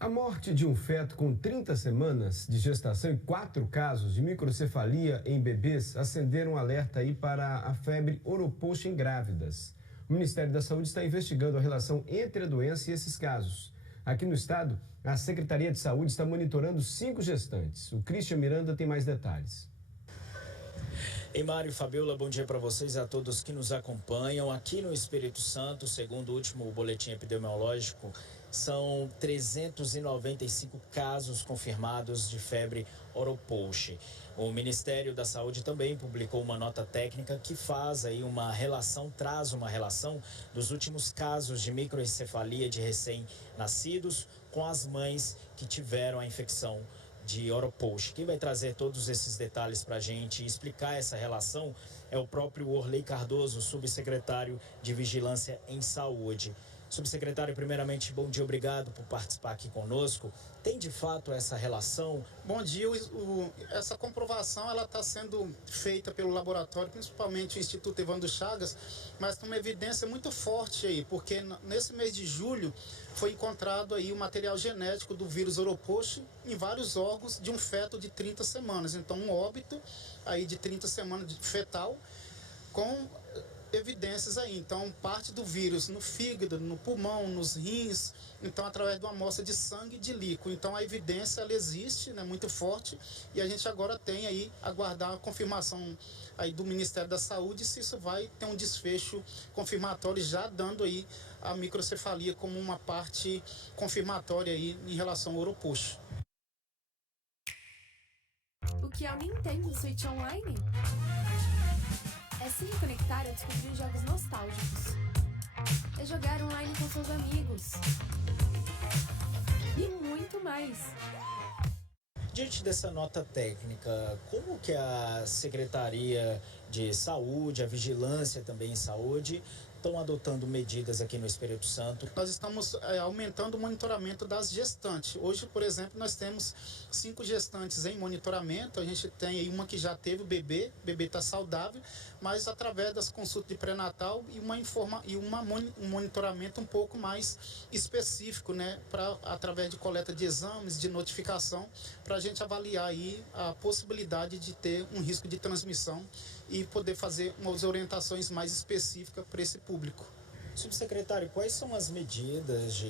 A morte de um feto com 30 semanas de gestação e 4 casos de microcefalia em bebês acenderam um alerta aí para a febre oropouxa em grávidas. O Ministério da Saúde está investigando a relação entre a doença e esses casos. Aqui no estado, a Secretaria de Saúde está monitorando 5 gestantes. O Christian Miranda tem mais detalhes. Ei, Mário e Fabiola, bom dia para vocês e a todos que nos acompanham. Aqui no Espírito Santo, segundo o último boletim epidemiológico, são 395 casos confirmados de febre oropouche. O Ministério da Saúde também publicou uma nota técnica que faz aí traz uma relação dos últimos casos de microencefalia de recém-nascidos com as mães que tiveram a infecção de oropouche. Quem vai trazer todos esses detalhes para a gente e explicar essa relação é o próprio Orley Cardoso, subsecretário de Vigilância em Saúde. Subsecretário, primeiramente, bom dia, obrigado por participar aqui conosco. Tem de fato essa relação? Bom dia, essa comprovação ela está sendo feita pelo laboratório, principalmente o Instituto Evandro Chagas, mas tem uma evidência muito forte aí, porque nesse mês de julho foi encontrado aí o material genético do vírus oropouche em vários órgãos de um feto de 30 semanas. Então, um óbito aí de 30 semanas de fetal com evidências aí, então parte do vírus no fígado, no pulmão, nos rins, então através de uma amostra de sangue e de líquido. Então a evidência ela existe, né, muito forte, e a gente agora tem aí aguardar a confirmação aí do Ministério da Saúde se isso vai ter um desfecho confirmatório, já dando aí a microcefalia como uma parte confirmatória aí em relação ao oropouche. O que é o Nintendo Switch Online? É se reconectar a descobrir jogos nostálgicos. É jogar online com seus amigos. E muito mais. Diante dessa nota técnica, como que a Secretaria de Saúde, a Vigilância também em Saúde, estão adotando medidas aqui no Espírito Santo? Nós estamos aumentando o monitoramento das gestantes. Hoje, por exemplo, nós temos 5 gestantes em monitoramento. A gente tem aí uma que já teve o bebê está saudável, mas através das consultas de pré-natal e um monitoramento um pouco mais específico, né, através de coleta de exames, de notificação, para a gente avaliar aí a possibilidade de ter um risco de transmissão e poder fazer umas orientações mais específicas para esse público. Subsecretário, quais são as medidas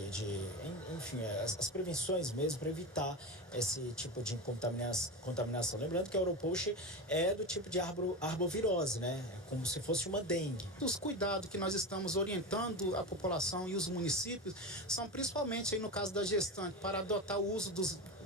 enfim, as prevenções mesmo para evitar esse tipo de contaminação? Lembrando que a oropouche é do tipo de arbovirose, né? É como se fosse uma dengue. Os cuidados que nós estamos orientando a população e os municípios são principalmente aí no caso da gestante, para adotar o uso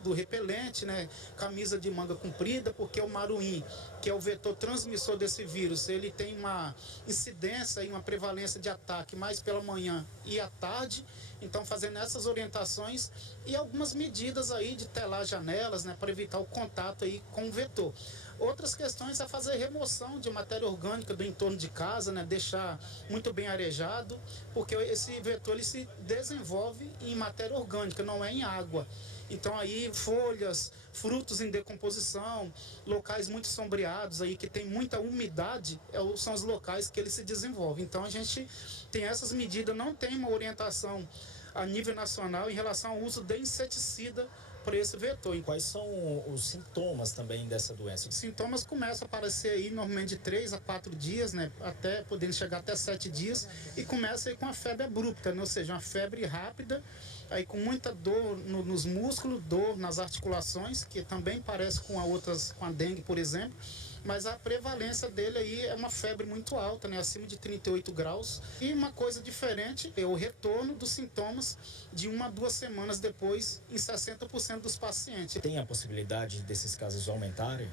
do repelente, né, camisa de manga comprida, porque o maruim, que é o vetor transmissor desse vírus, ele tem uma incidência e uma prevalência de ataque mais pela manhã e à tarde. Então, fazendo essas orientações e algumas medidas aí de telar janelas, né, para evitar o contato aí com o vetor. Outras questões é fazer remoção de matéria orgânica do entorno de casa, né, deixar muito bem arejado, porque esse vetor ele se desenvolve em matéria orgânica, não é em água. Então aí folhas, frutos em decomposição, locais muito sombreados aí que tem muita umidade, são os locais que ele se desenvolve. Então a gente tem essas medidas, não tem uma orientação a nível nacional em relação ao uso de inseticida para esse vetor. E quais são os sintomas também dessa doença? Os sintomas começam a aparecer aí normalmente de 3 a 4 dias, né? Até podendo chegar até 7 dias, e começa aí com a febre abrupta, né? Ou seja, uma febre rápida, aí com muita dor nos músculos, dor nas articulações, que também parece com a dengue, por exemplo. Mas a prevalência dele aí é uma febre muito alta, né? Acima de 38 graus. E uma coisa diferente é o retorno dos sintomas de 1 a 2 semanas depois em 60% dos pacientes. Tem a possibilidade desses casos aumentarem?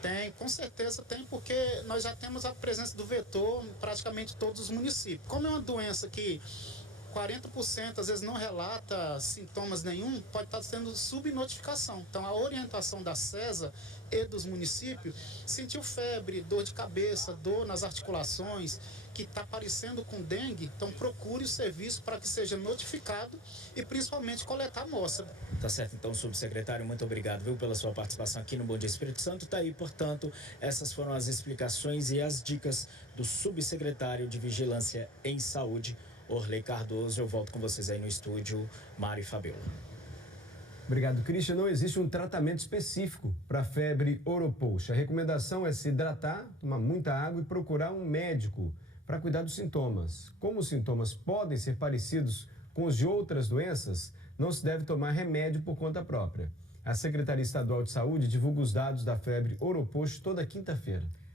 Tem, com certeza tem, porque nós já temos a presença do vetor em praticamente todos os municípios. Como é uma doença que 40% às vezes não relata sintomas nenhum, pode estar sendo subnotificação. Então a orientação da CESA e dos municípios, sentiu febre, dor de cabeça, dor nas articulações, que está parecendo com dengue, então procure o serviço para que seja notificado e principalmente coletar a amostra. Tá certo, então, subsecretário, muito obrigado, viu, pela sua participação aqui no Bom Dia Espírito Santo. Tá aí, portanto, essas foram as explicações e as dicas do subsecretário de Vigilância em Saúde, Orley Cardoso. Eu volto com vocês aí no estúdio, Mário e Fabiola. Obrigado, Christian. Não existe um tratamento específico para a febre Oropost. A recomendação é se hidratar, tomar muita água e procurar um médico para cuidar dos sintomas. Como os sintomas podem ser parecidos com os de outras doenças, não se deve tomar remédio por conta própria. A Secretaria Estadual de Saúde divulga os dados da febre Oropost toda quinta-feira.